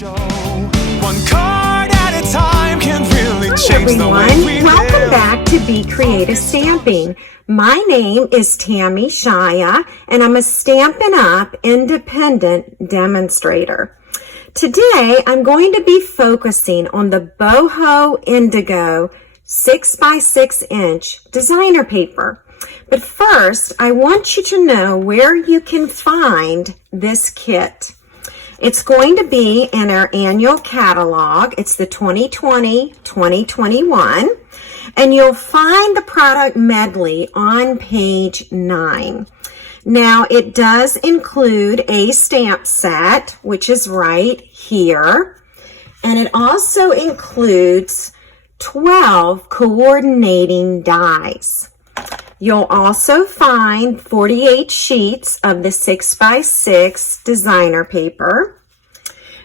show. One card at a time can really change the way we live. Welcome back to Be Creative Stamping. My name is Tammy Shia, and I'm a Stampin' Up independent demonstrator. Today, I'm going to be focusing on the Boho Indigo 6x6 inch designer paper. But first, I want you to know where you can find this kit. It's going to be in our annual catalog. It's the 2020-2021. And you'll find the product Medley on page 9. Now, it does include a stamp set, which is right here. And it also includes 12 coordinating dies. You'll also find 48 sheets of the 6x6 designer paper.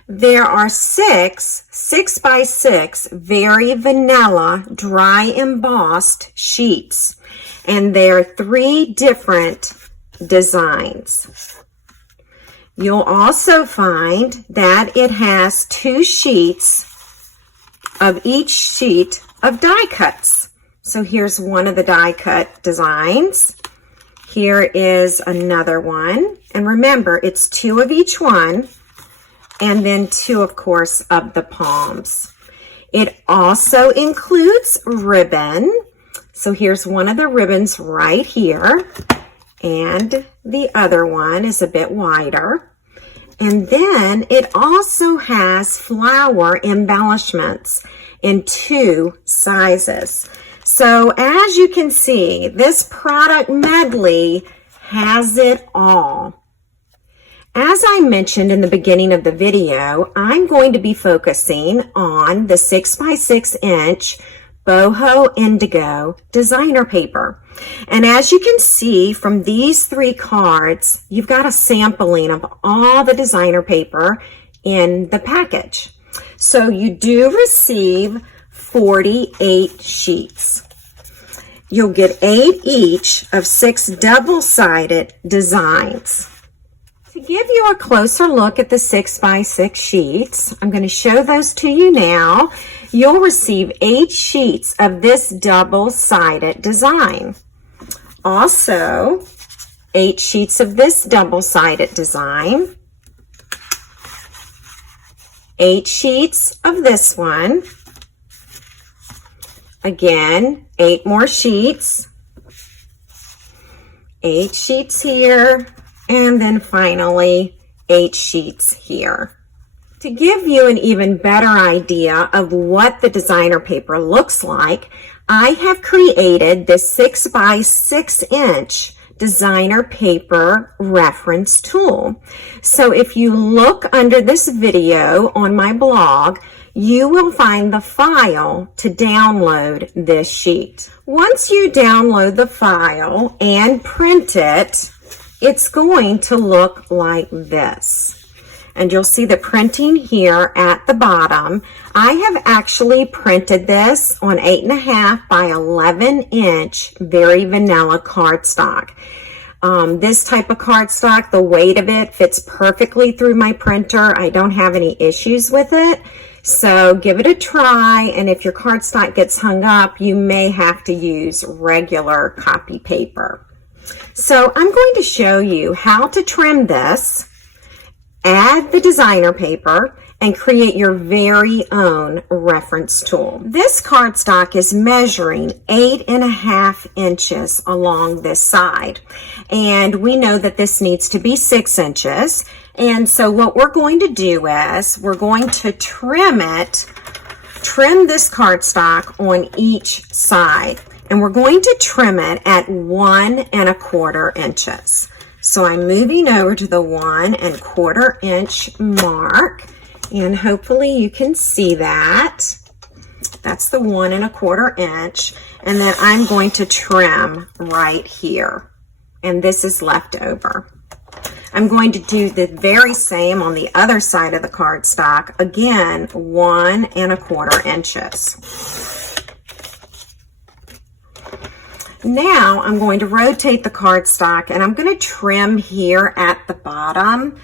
There are 6 6x6 very vanilla dry embossed sheets, and there are 3 different designs. You'll also find that it has 2 sheets of each sheet of die cuts. So here's one of the die cut designs. Here is another one. And remember, it's 2 of each one, and then 2, of course, of the palms. It also includes ribbon. So here's one of the ribbons right here, and the other one is a bit wider. And then it also has flower embellishments in 2 sizes. So as you can see, this product Medley has it all. As I mentioned in the beginning of the video, I'm going to be focusing on the 6x6 inch Boho Indigo designer paper. And as you can see from these 3 cards, you've got a sampling of all the designer paper in the package. So you do receive 48 sheets. You'll get 8 each of 6 double-sided designs. To give you a closer look at the 6x6 sheets, I'm going to show those to you now. You'll receive 8 sheets of this double-sided design. Also, 8 sheets of this double-sided design. 8 sheets of this one. Again, 8 more sheets. 8 sheets here. And then finally, 8 sheets here. To give you an even better idea of what the designer paper looks like, I have created this 6x6 inch designer paper reference tool. So if you look under this video on my blog, you will find the file to download this sheet. Once you download the file and print it, it's going to look like this. And you'll see the printing here at the bottom. I have actually printed this on 8.5 by 11 inch very vanilla cardstock. This type of cardstock, the weight of it fits perfectly through my printer. I don't have any issues with it. So give it a try, and if your cardstock gets hung up, you may have to use regular copy paper. So I'm going to show you how to trim this, add the designer paper, and create your very own reference tool. This cardstock is measuring 8.5 inches along this side. And we know that this needs to be 6 inches. And so what we're going to do is we're going to trim this cardstock on each side. And we're going to trim it at 1¼ inches. So I'm moving over to the 1¼ inch mark, and hopefully you can see that. That's the 1¼ inch, and then I'm going to trim right here, and this is left over. I'm going to do the very same on the other side of the cardstock. Again, 1¼ inches. Now I'm going to rotate the cardstock, and I'm going to trim here at the bottom.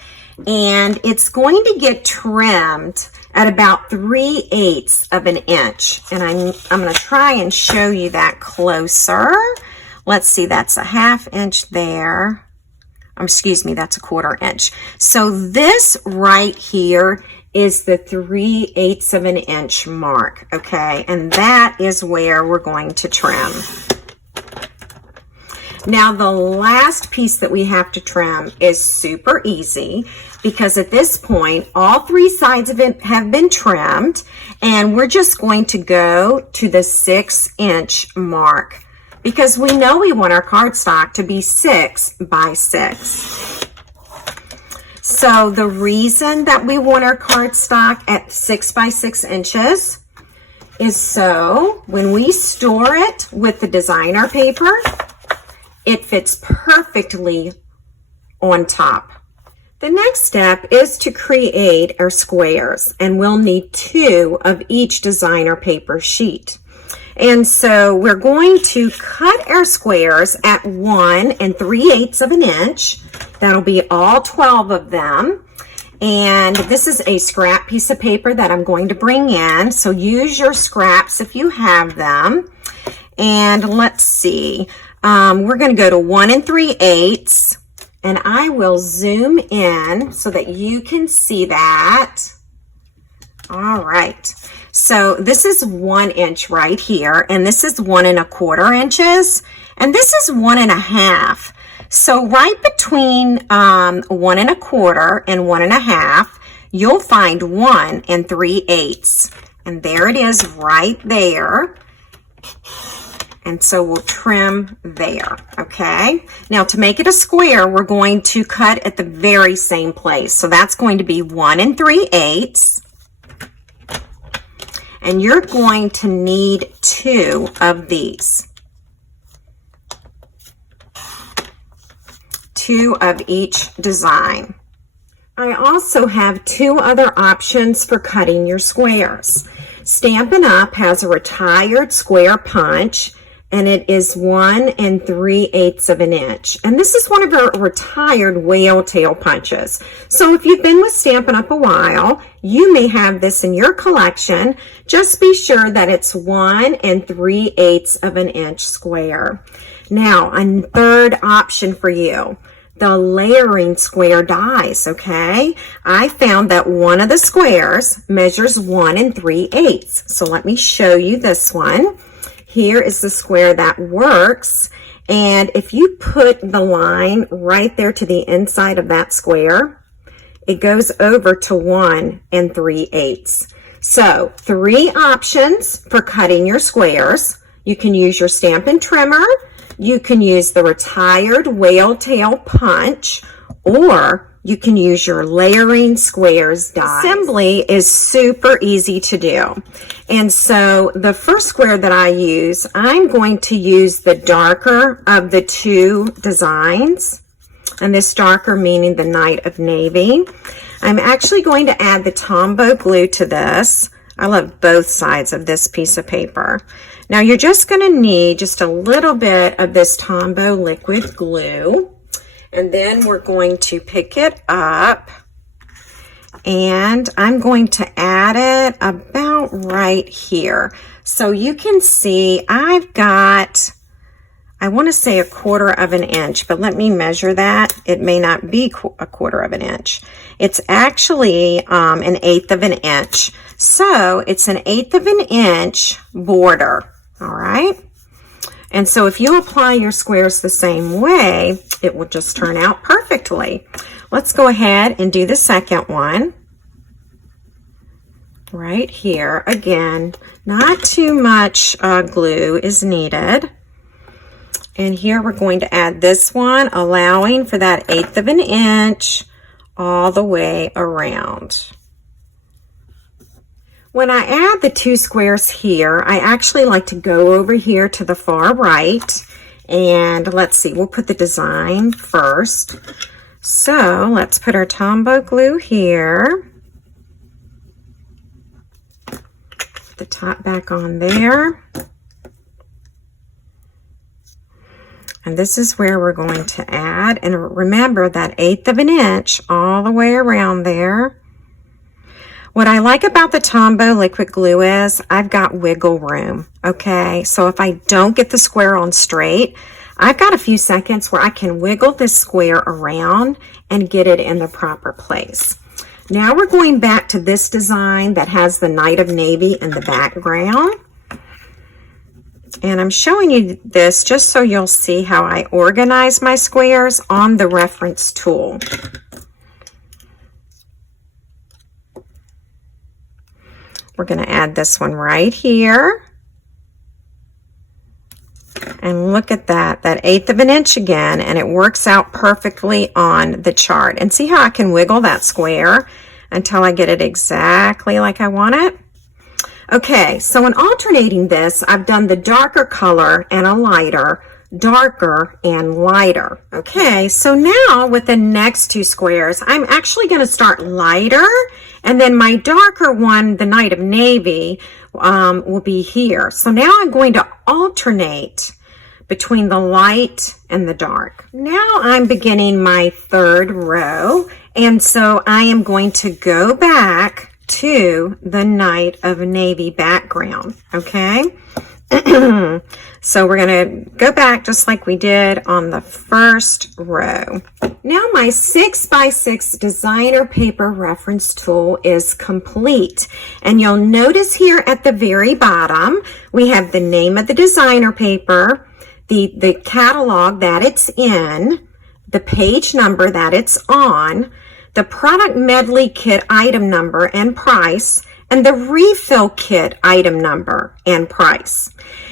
and it's going to get trimmed at about 3/8 of an inch. And I'm going to try and show you that closer. Let's see, that's a 1/2 inch there. Excuse me, that's a 1/4 inch. So this right here is the 3/8 of an inch mark, okay? And that is where we're going to trim. Now, the last piece that we have to trim is super easy because at this point, all 3 sides of it have been trimmed, and we're just going to go to the 6-inch mark because we know we want our cardstock to be 6 by 6. So the reason that we want our cardstock at 6 by 6 inches is so when we store it with the designer paper, it fits perfectly on top. The next step is to create our squares, and we'll need 2 of each designer paper sheet. And so we're going to cut our squares at 1 3/8 of an inch. That'll be all 12 of them. And this is a scrap piece of paper that I'm going to bring in. So use your scraps if you have them. And let's see. We're going to go to 1 3/8, and I will zoom in so that you can see that. All right. So this is 1 inch right here, and this is 1 1/4 inches, and this is 1 1/2. So right between 1 1/4 and 1 1/2, you'll find 1 3/8, and there it is right there. And so we'll trim there, okay? Now to make it a square, we're going to cut at the very same place. So that's going to be 1 3/8. And you're going to need 2 of these. 2 of each design. I also have 2 other options for cutting your squares. Stampin' Up! Has a retired square punch, and it is 1 3/8 of an inch. And this is one of our retired whale tail punches. So if you've been with Stampin' Up! A while, you may have this in your collection. Just be sure that it's 1 3/8 of an inch square. Now, a third option for you, the layering square dies, okay? I found that one of the squares measures 1 3/8. So let me show you this one. Here is the square that works, and if you put the line right there to the inside of that square, it goes over to 1 3/8. So 3 options for cutting your squares. You can use your Stampin' Trimmer, you can use the retired whale tail punch, or you can use your layering squares die. Assembly is super easy to do. And so the first square that I use, I'm going to use the darker of the 2 designs. And this darker meaning the Night of Navy. I'm actually going to add the Tombow glue to this. I love both sides of this piece of paper. Now you're just going to need just a little bit of this Tombow liquid glue. And then we're going to pick it up, and I'm going to add it about right here. So you can see I've got, I want to say 1/4 of an inch, but let me measure that. It may not be 1/4 of an inch. It's actually 1/8 of an inch. So it's 1/8 of an inch border, all right? And so if you apply your squares the same way, it will just turn out perfectly. Let's go ahead and do the second one. Right here. Again, not too much glue is needed. And here we're going to add this one, allowing for that 1/8 of an inch all the way around. When I add the 2 squares here, I actually like to go over here to the far right, and let's see, we'll put the design first. So let's put our Tombow glue here. Put the top back on there. And this is where we're going to add, and remember that 1/8 of an inch all the way around there. What I like about the Tombow liquid glue is I've got wiggle room, okay? So if I don't get the square on straight, I've got a few seconds where I can wiggle this square around and get it in the proper place. Now we're going back to this design that has the Night of Navy in the background. And I'm showing you this just so you'll see how I organize my squares on the reference tool. We're going to add this one right here. And look at that 1/8 of an inch again, and it works out perfectly on the chart. And see how I can wiggle that square until I get it exactly like I want it? Okay, so in alternating this, I've done the darker color and a lighter, darker and lighter. Okay, so now with the next two squares, I'm actually going to start lighter, and then my darker one, the Night of Navy, will be here. So now I'm going to alternate between the light and the dark. Now I'm beginning my third row, and so I am going to go back to the Night of Navy background, okay? So we're going to go back just like we did on the first row. Now my 6x6 designer paper reference tool is complete. And you'll notice here at the very bottom, we have the name of the designer paper, the catalog that it's in, the page number that it's on, the product medley kit item number and price, and the refill kit item number and price.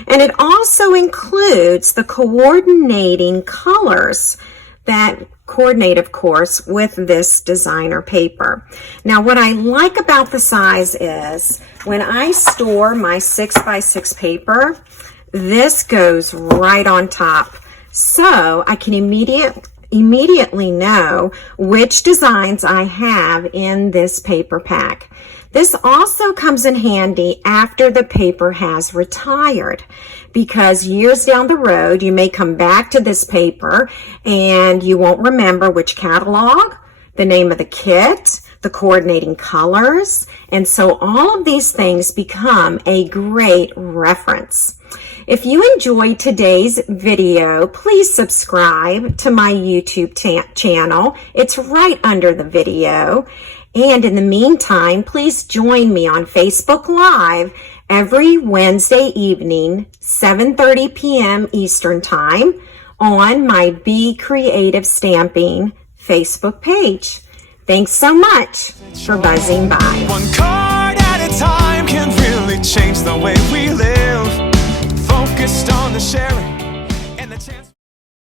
And it also includes the coordinating colors that coordinate, of course, with this designer paper. Now, what I like about the size is when I store my 6x6 paper, this goes right on top. So I can immediately know which designs I have in this paper pack. This also comes in handy after the paper has retired, because years down the road you may come back to this paper and you won't remember which catalog, the name of the kit, the coordinating colors, and so all of these things become a great reference. If you enjoyed today's video, please subscribe to my YouTube channel. It's right under the video. And in the meantime, please join me on Facebook Live every Wednesday evening, 7:30 p.m. Eastern Time, on my Be Creative Stamping Facebook page. Thanks so much for buzzing by. One card at a time can really change the way we live. Focused on the sharing.